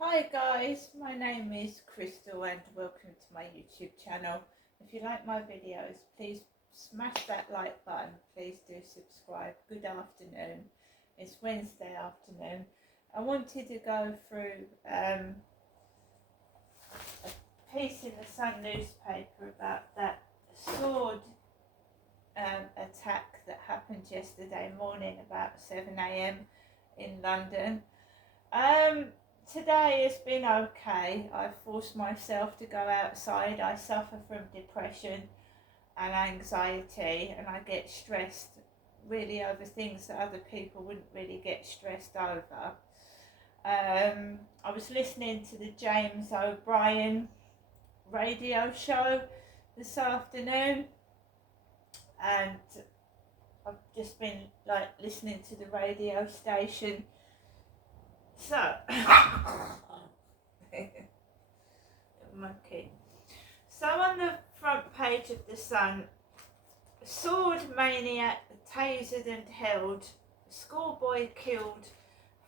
Hi guys, my name is Crystal and welcome to my YouTube channel. If you like my videos, please smash that like button. Please do subscribe. Good afternoon. It's Wednesday afternoon. I wanted to go through a piece in the Sun newspaper about that sword attack that happened yesterday morning about 7 a.m. in London. Today has been okay. I've forced myself to go outside. I suffer from depression and anxiety, and I get stressed really over things that other people wouldn't really get stressed over. I was listening to the James O'Brien radio show this afternoon, and I've just been listening to the radio station. So, monkey. So on the front page of the Sun, sword maniac tasered and held, schoolboy killed,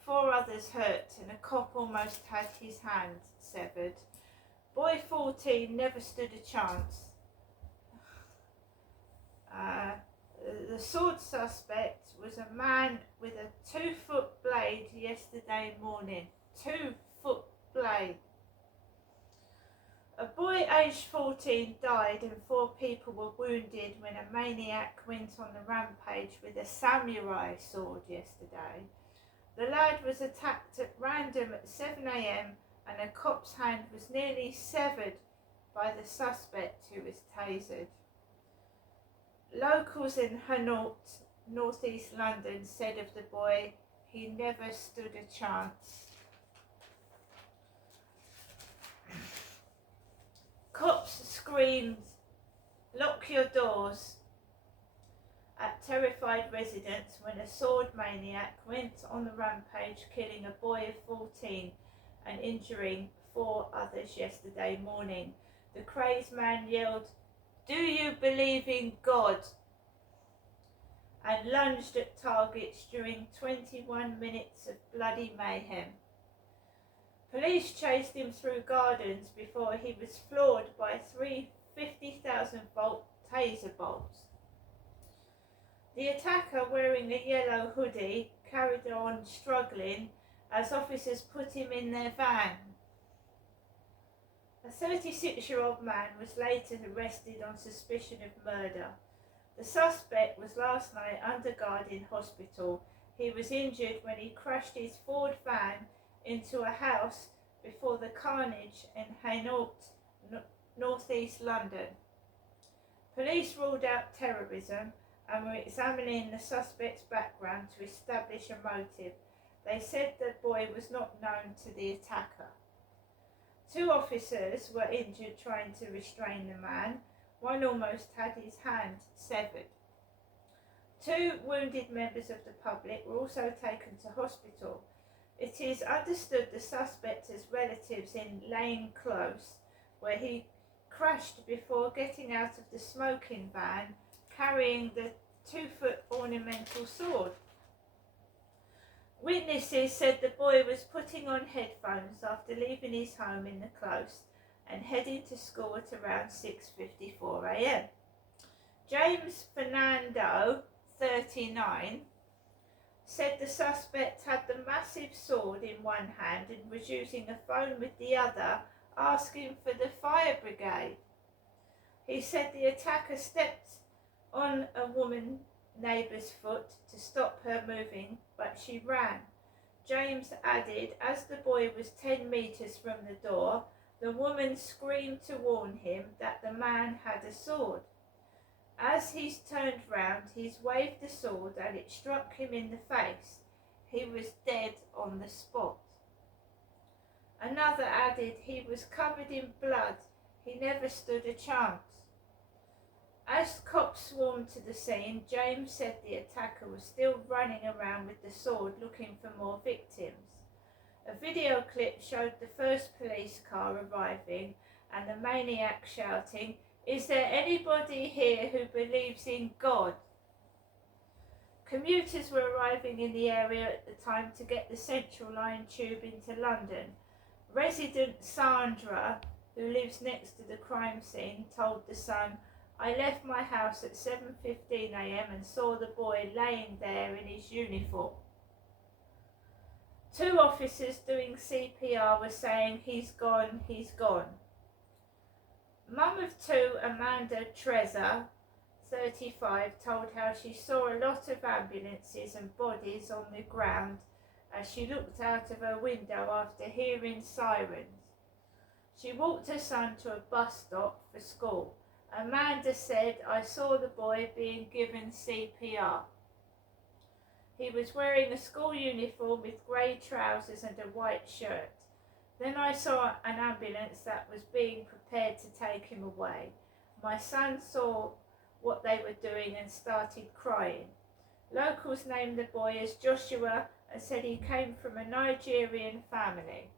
4 others hurt, and a cop almost had his hand severed. Boy 14 never stood a chance. The sword suspect was a man with a 2-foot blade yesterday morning. 2-foot blade. A boy aged 14 died and 4 people were wounded when a maniac went on a rampage with a samurai sword yesterday. The lad was attacked at random at 7 a.m. and a cop's hand was nearly severed by the suspect who was tasered. Locals in Hainault, northeast London, said of the boy, he never stood a chance. Cops screamed, "Lock your doors," at terrified residents when a sword maniac went on the rampage, killing a boy of 14 and injuring 4 others yesterday morning. The crazed man yelled, "Do you believe in God?" and lunged at targets during 21 minutes of bloody mayhem. Police chased him through gardens before he was floored by 3 50,000-volt taser bolts. The attacker, wearing a yellow hoodie, carried on struggling as officers put him in their van. A 36-year-old man was later arrested on suspicion of murder. The suspect was last night under guard in hospital. He was injured when he crashed his Ford van into a house before the carnage in Hainault, northeast London. Police ruled out terrorism and were examining the suspect's background to establish a motive. They said the boy was not known to the attacker. 2 officers were injured trying to restrain the man. One almost had his hand severed. 2 wounded members of the public were also taken to hospital. It is understood the suspect has relatives in Lane Close, where he crashed before getting out of the smoking van, carrying the 2-foot ornamental sword. Witnesses said the boy was putting on headphones after leaving his home in the Close and heading to school at around 6:54 a.m. James Fernando, 39, said the suspect had the massive sword in one hand and was using a phone with the other, asking for the fire brigade. He said the attacker stepped on a woman neighbour's foot to stop her moving, but she ran. James added, as the boy was 10 metres from the door, the woman screamed to warn him that the man had a sword. As he turned round, he waved the sword and it struck him in the face. He was dead on the spot. Another added he was covered in blood. He never stood a chance. As cops swarmed to the scene, James said the attacker was still running around with the sword looking for more victims. A video clip showed the first police car arriving and the maniac shouting, "Is there anybody here who believes in God?" Commuters were arriving in the area at the time to get the Central Line tube into London. Resident Sandra, who lives next to the crime scene, told The Sun, "I left my house at 7:15 a.m. and saw the boy laying there in his uniform. Two officers doing CPR were saying, 'He's gone, he's gone.'" Mum of two, Amanda Trezor, 35, told how she saw a lot of ambulances and bodies on the ground as she looked out of her window after hearing sirens. She walked her son to a bus stop for school. Amanda said, "I saw the boy being given CPR. He was wearing a school uniform with grey trousers and a white shirt. Then I saw an ambulance that was being prepared to take him away. My son saw what they were doing and started crying." Locals named the boy as Joshua and said he came from a Nigerian family.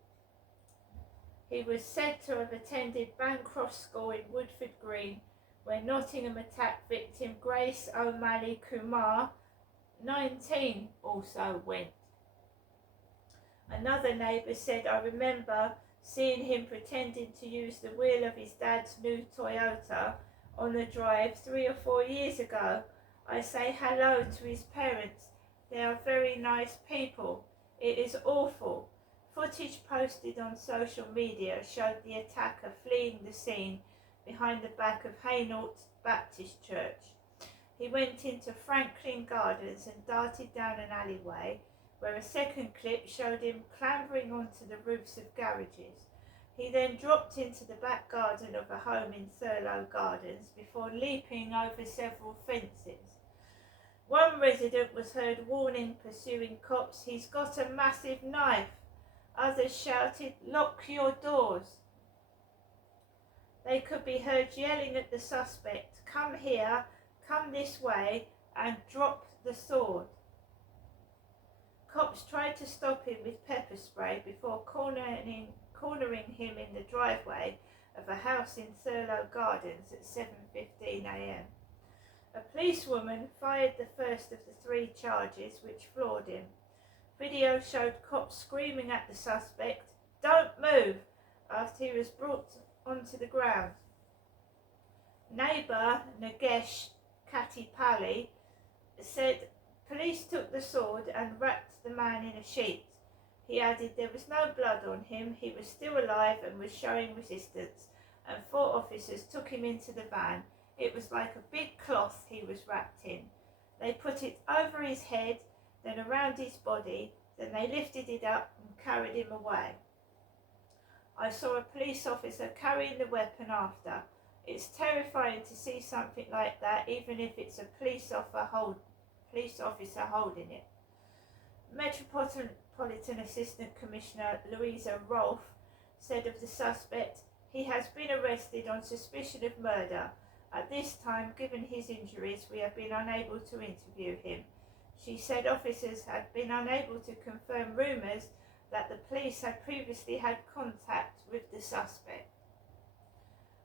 He was said to have attended Bancroft School in Woodford Green, where Nottingham attack victim Grace O'Malley Kumar, 19, also went. Another neighbour said, "I remember seeing him pretending to use the wheel of his dad's new Toyota on the drive 3 or 4 years ago. I say hello to his parents. They are very nice people. It is awful." Footage posted on social media showed the attacker fleeing the scene behind the back of Hainault Baptist Church. He went into Franklin Gardens and darted down an alleyway, where a second clip showed him clambering onto the roofs of garages. He then dropped into the back garden of a home in Thurlow Gardens before leaping over several fences. One resident was heard warning pursuing cops, "He's got a massive knife." Others shouted, "Lock your doors." They could be heard yelling at the suspect, "Come here, come this way," and "Drop the sword." Cops tried to stop him with pepper spray before cornering him in the driveway of a house in Thurlow Gardens at 7:15 a.m. A policewoman fired the first of the 3 charges, which floored him. Video showed cops screaming at the suspect, "Don't move," after he was brought onto the ground. Neighbour Nagesh Katipalli said police took the sword and wrapped the man in a sheet. He added there was no blood on him, he was still alive and was showing resistance, and 4 officers took him into the van. It was like a big cloth he was wrapped in. They put it over his head, then around his body, then they lifted it up and carried him away. I saw a police officer carrying the weapon after. It's terrifying to see something like that, even if it's a police officer holding it. Metropolitan Assistant Commissioner Louisa Rolfe said of the suspect, "He has been arrested on suspicion of murder. At this time, given his injuries, we have been unable to interview him." She said officers had been unable to confirm rumours that the police had previously had contact with the suspect.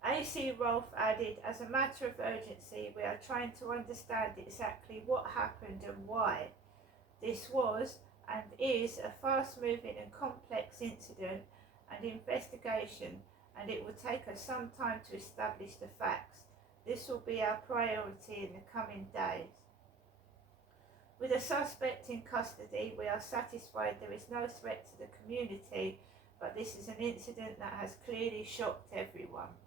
AC Rolfe added, "As a matter of urgency, we are trying to understand exactly what happened and why. This was and is a fast-moving and complex incident and investigation, and it will take us some time to establish the facts. This will be our priority in the coming days." With a suspect in custody, we are satisfied there is no threat to the community, but this is an incident that has clearly shocked everyone.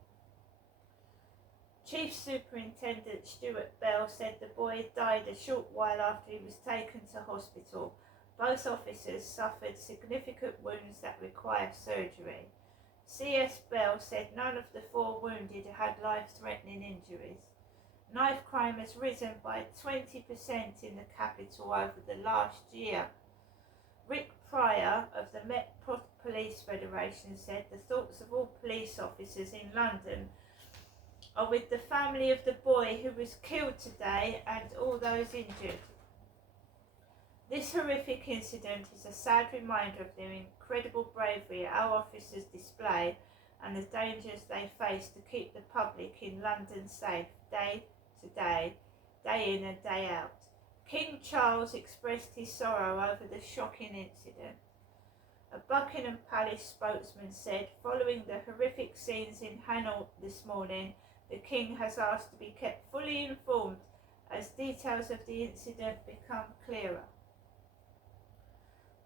Chief Superintendent Stuart Bell said the boy died a short while after he was taken to hospital. Both officers suffered significant wounds that require surgery. CS Bell said none of the 4 wounded had life-threatening injuries. Knife crime has risen by 20% in the capital over the last year. Rick Pryor of the Met Police Federation said the thoughts of all police officers in London are with the family of the boy who was killed today and all those injured. This horrific incident is a sad reminder of the incredible bravery our officers display and the dangers they face to keep the public in London safe day to day, day in and day out. King Charles expressed his sorrow over the shocking incident. A Buckingham Palace spokesman said, following the horrific scenes in Hainault this morning, the King has asked to be kept fully informed as details of the incident become clearer.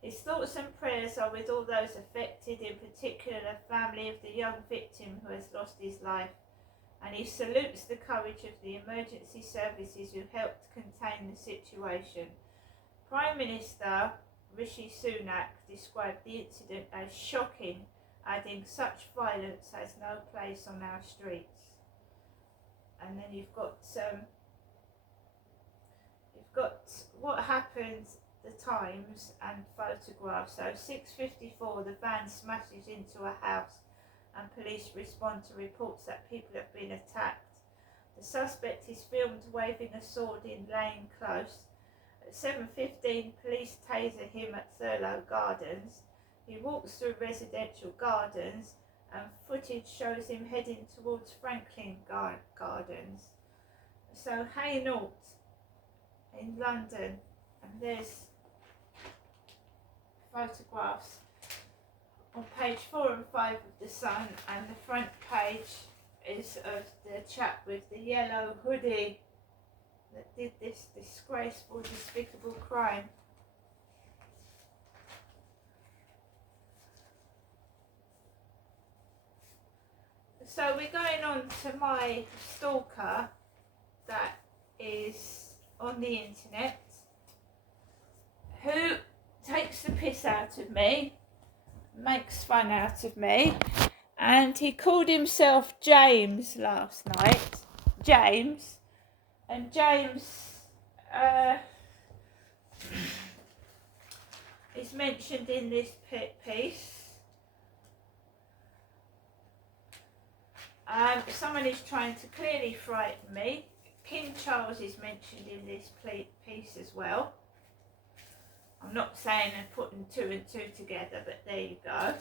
His thoughts and prayers are with all those affected, in particular the family of the young victim who has lost his life, and he salutes the courage of the emergency services who helped contain the situation. Prime Minister Rishi Sunak described the incident as shocking, adding, "Such violence has no place on our streets." And then you've got what happened, the times and photographs. So 6:54, the van smashes into a house and police respond to reports that people have been attacked. The suspect is filmed waving a sword in Lane Close. At 7:15, police taser him at Thurlow Gardens. He walks through residential gardens and footage shows him heading towards Franklin Gardens. So Hainault in London, and there's photographs on page 4 and 5 of The Sun, and the front page is of the chap with the yellow hoodie that did this disgraceful, despicable crime. So we're going on to my stalker that is on the internet, who takes the piss out of me, makes fun out of me, and he called himself James last night. James. And James is mentioned in this piece. Someone is trying to clearly frighten me. King Charles is mentioned in this piece as well. I'm not saying I'm putting 2 and 2 together, but there you go.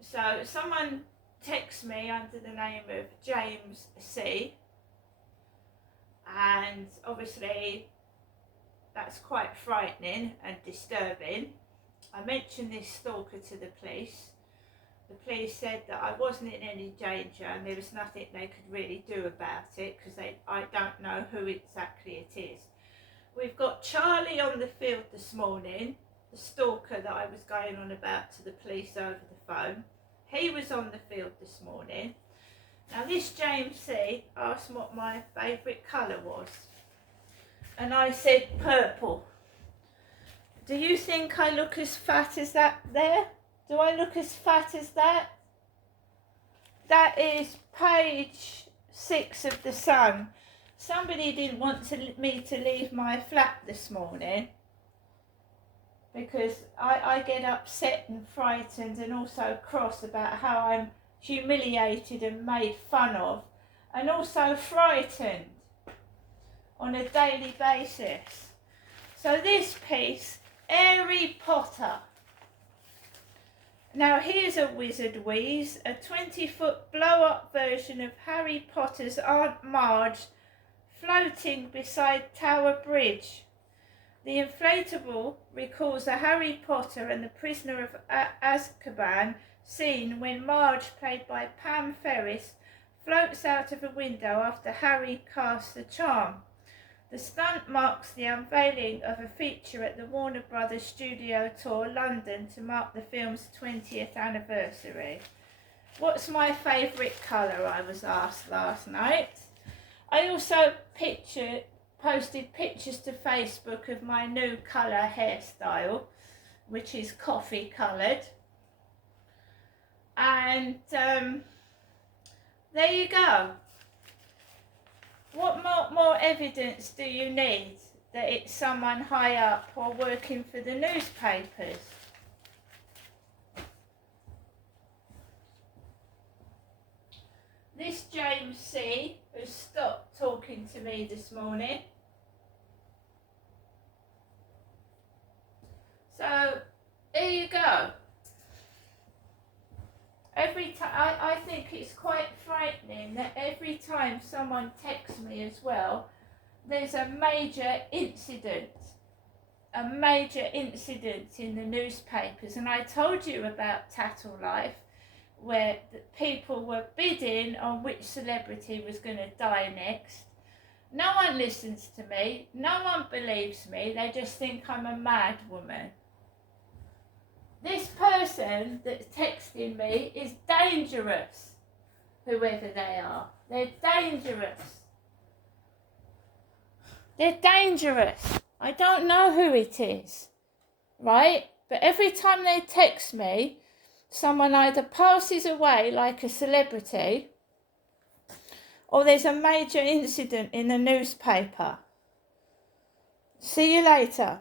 So someone texts me under the name of James C. And obviously that's quite frightening and disturbing. I mentioned this stalker to the police. The police said that I wasn't in any danger and there was nothing they could really do about it, because I don't know who exactly it is. We've got Charlie on the field this morning, the stalker that I was going on about to the police over the phone. He was on the field this morning. Now this James C asked what my favourite colour was, and I said purple. Do you think I look as fat as that there? Do I look as fat as that? That is page 6 of The Sun. Somebody didn't want me to leave my flat this morning because I get upset and frightened and also cross about how I'm humiliated and made fun of, and also frightened on a daily basis. So this piece, Harry Potter. Now here's a wizard wheeze, a 20-foot blow-up version of Harry Potter's Aunt Marge floating beside Tower Bridge. The inflatable recalls a Harry Potter and the Prisoner of Azkaban scene when Marge, played by Pam Ferris, floats out of a window after Harry casts the charm. The stunt marks the unveiling of a feature at the Warner Brothers Studio Tour London to mark the film's 20th anniversary. What's my favourite colour, I was asked last night. I also posted pictures to Facebook of my new colour hairstyle, which is coffee coloured. And there you go. What more evidence do you need that it's someone high up or working for the newspapers? This James C has stopped talking to me this morning. So there you go. Every time, I think it's quite frightening that every time someone texts me as well, there's a major incident. a major incident in the newspapers, and I told you about Tattle Life, where the people were bidding on which celebrity was going to die next. No one listens to me, no one believes me, they just think I'm a mad woman. This person that's texting me is dangerous, whoever they are. They're dangerous. They're dangerous. I don't know who it is, right? But every time they text me, someone either passes away like a celebrity, or there's a major incident in the newspaper. See you later.